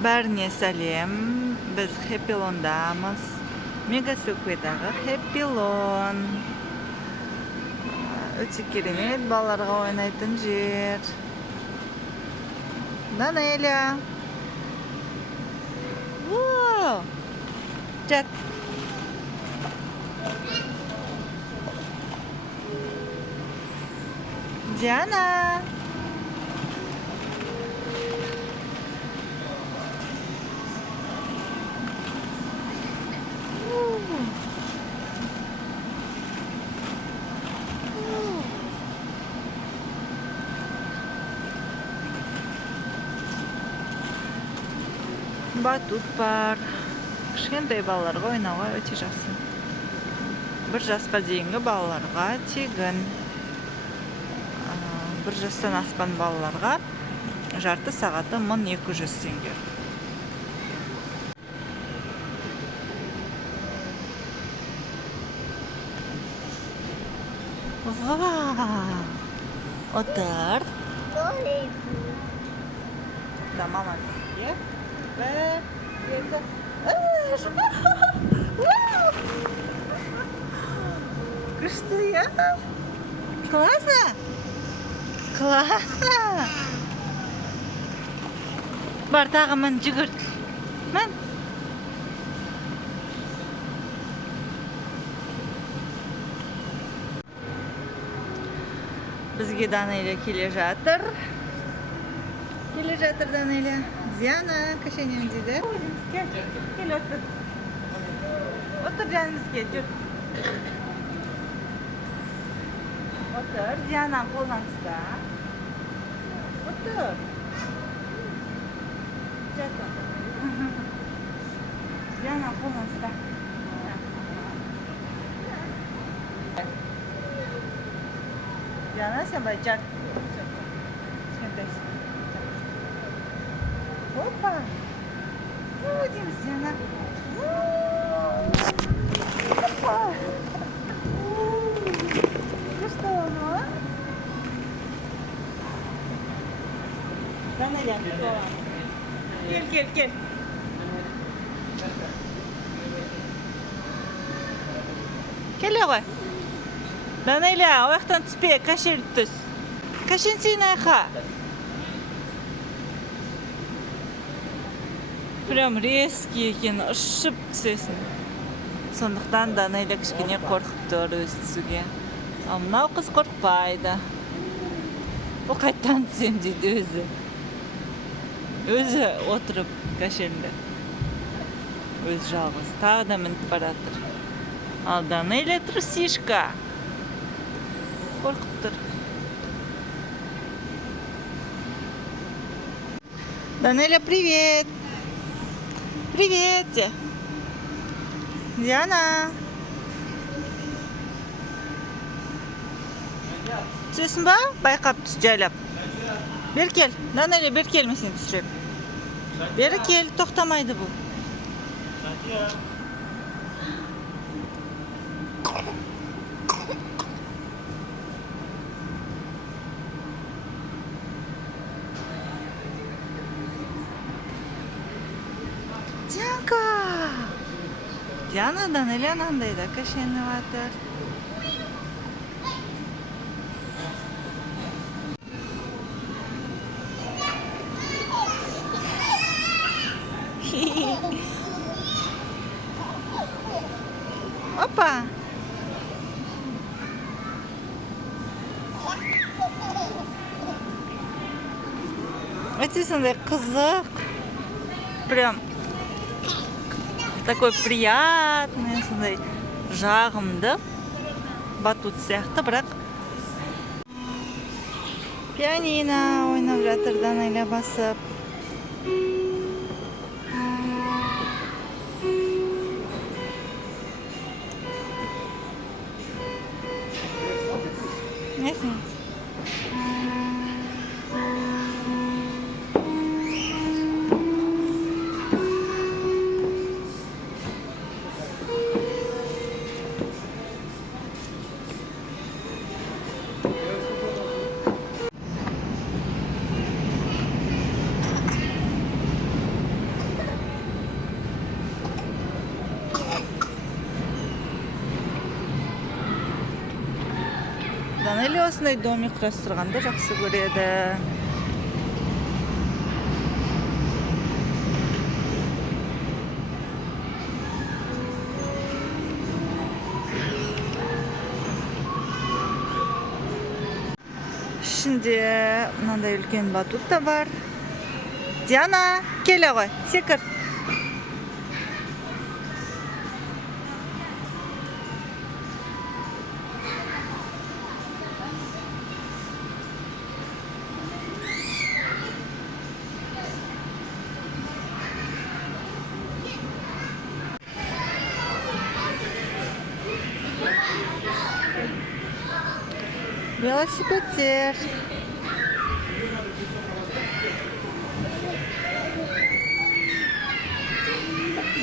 Бәріне сәлем, біз Хэппилондамыз. Мегасекуедағы Хэппилон. Өте керемет балаларға ойнайтын жер. Данеля. Вау! Жат. Диана. Батут бар. Кішкентай балаларға ойнауға өте жақсы. 1 жасқа дейінгі балаларға тегін. 1 жастан асқан балаларға жарты сағаты 1200 теңге. Вау! Отыр. Да, мама. Күшті, я? Классно? Классно! Бар, тағы мін жүгірт. Мін. Бізге Данеля келе жатыр. Данеля. Диана, кішенем дейді. Кел, отыр. Отыр, жанымызге, жүр. Отыр, Диана қолдан ұста. Отыр. Диана қолдан ұста. Диана, сен бай жат. Опа! Будем, Диана. Опа! Что оно? Данеля, кел. Келе ғой. Данеля, ояқтан түспе, кашел түс. Кашен сен айқа. Прям резкий екен, ұшып түсесің. Сондықтан Данеля кішкене қорқып тұр өз түсуге. Ал мынау қыз қорқпайды. Бұл қайттан түсем дейді өзі. Өзі отырып кашенді. Өз жалғыз. Тағы да мініп баратыр. Ал Данеля трусишка. Қорқып тұр. Данеля, привет! Привет! Диана! Түсесің ба? Байқап түс жайлап. Бер кел. Данеля, бер кел, мен сені түсірем. Бері кел, тоқтамайды бұл. Дианка! Диана Данеля андайда кашеніп атыр. Опа! Өте сондай қызық. Прям такой приятный, сондай жағымды батут сияқты, бірақ пианино ойнап жатыр Данеля басып. Данелия осындай домик құрастырғанды жақсы көреді. Ішінде мынандай үлкен батут та бар. Диана, келе ғой, секір. Велосипедтер.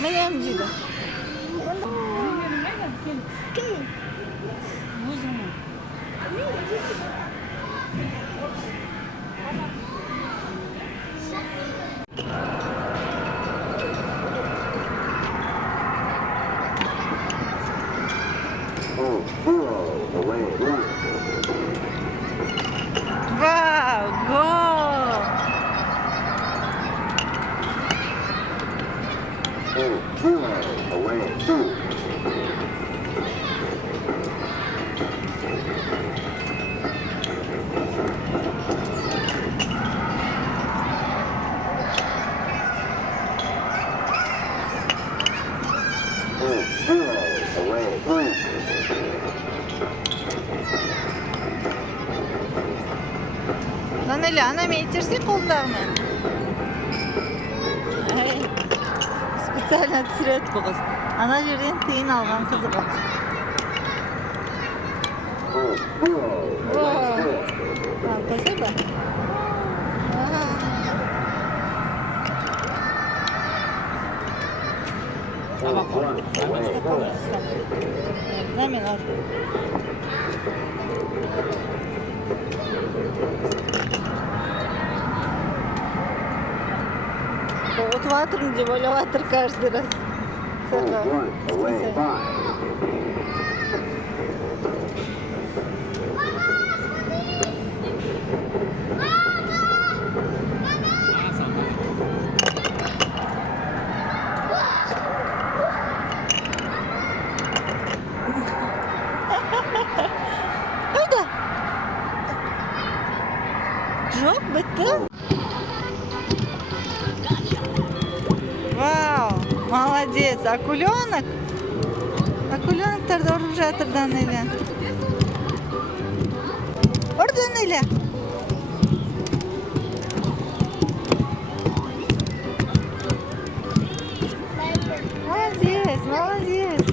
Менем дейді. Вау, гол! Данелия, ана мен итерсе қолдағымен. Специально түсіреді бұл қыз. Ана жерден тиын алған қызығы. Спасибо. На мен ал. Ұтып атырмын деп ойлап атыр каждый раз. Қайда? Жоқ, бітті. Вау, молодец. Акуленок. Акуленоктарды ұрып жатыр Данелия. Ұр, Данелия. Молодец, молодец.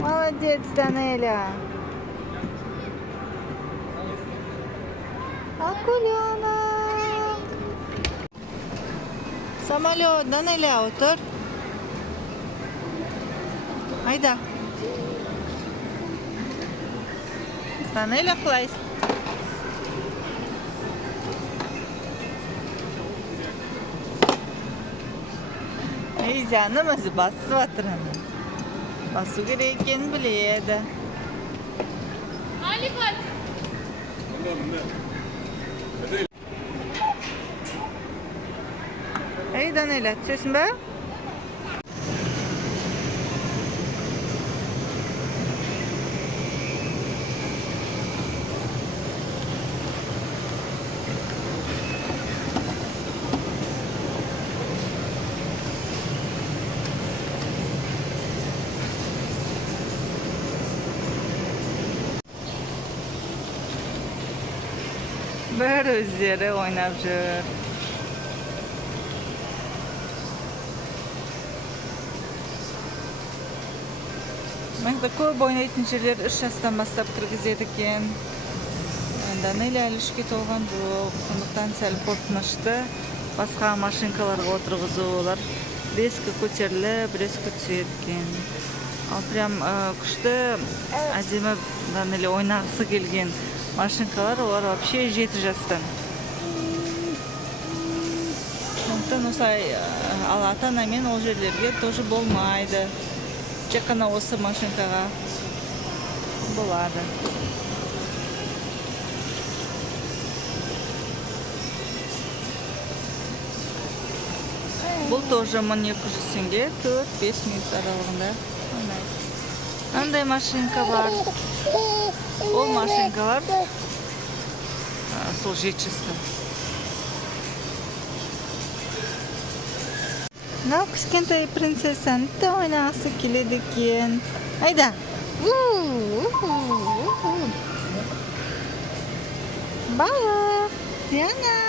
Молодец, Данелия. Акуленок. Самолет, Данелия, отыр. Айда. Данелия, құлайсың. Жаным өзі басып жатыр. Басу керек екенін біледі. Ей, Данелия, түсесің бе? Бір өздері ойнап жүр. Мында көп ойнайтын жерлер 3 жастан бастап кіргізеді екен. Данелия әлі үшке толған жоқ, сондықтан сәл қорқынышты. Басқа машинкаларға отырғызу олар. Резко көтеріліп, резко түседі екен. Ал прям күшті әдемі Данелия ойнағысы келген машинкалар, олар вообще 7 жастан. Ошондуктан осай алатан эмен ол жерлерге тоже болмайды. Тек қана осы машинкаға болады. Бұл тоже 1200 теңге, 4-5 минут аралығында. Андай машинка бар. Ол машинкалар сол жетшісі. Мынау кішкентай принцессаны да ойнағысы келеді екен. Айда. Балық. Диана.